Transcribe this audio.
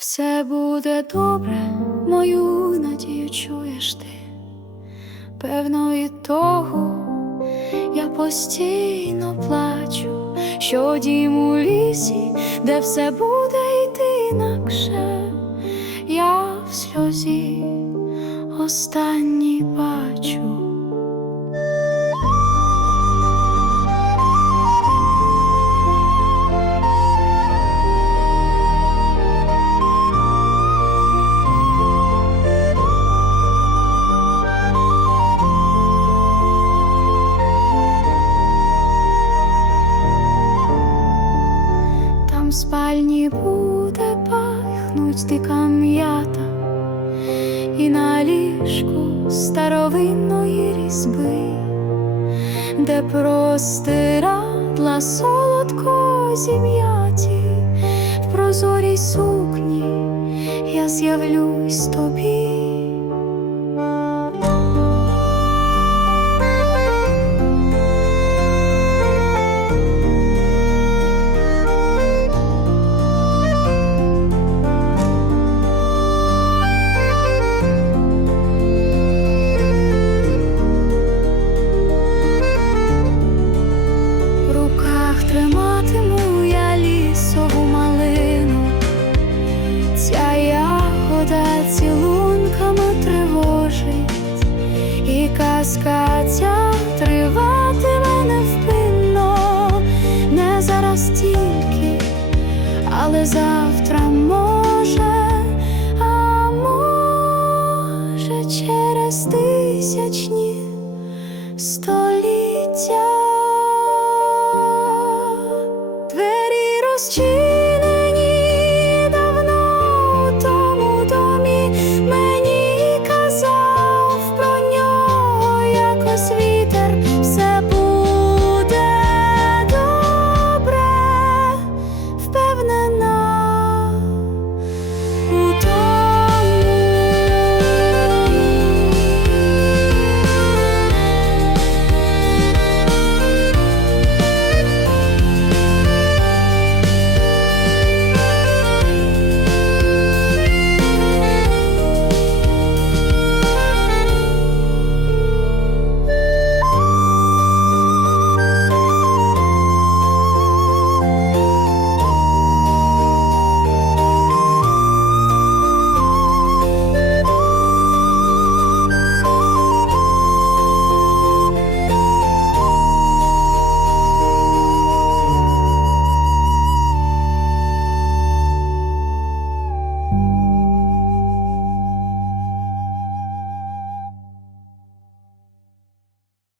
Все буде добре, мою надію чуєш ти. Певно, і того я постійно плачу, що дім у лісі, де все буде йти інакше, я в сльозі останній бачу. В спальні буде пахнуть дика м'ята, і на ліжку старовинної різьби, де простирадла солодко зім'яті, в прозорій сукні я з'явлюсь тобі. казка ця триватиме невпинно, не зараз тільки, але завтра може, а може через тисячні століття двері розчинять.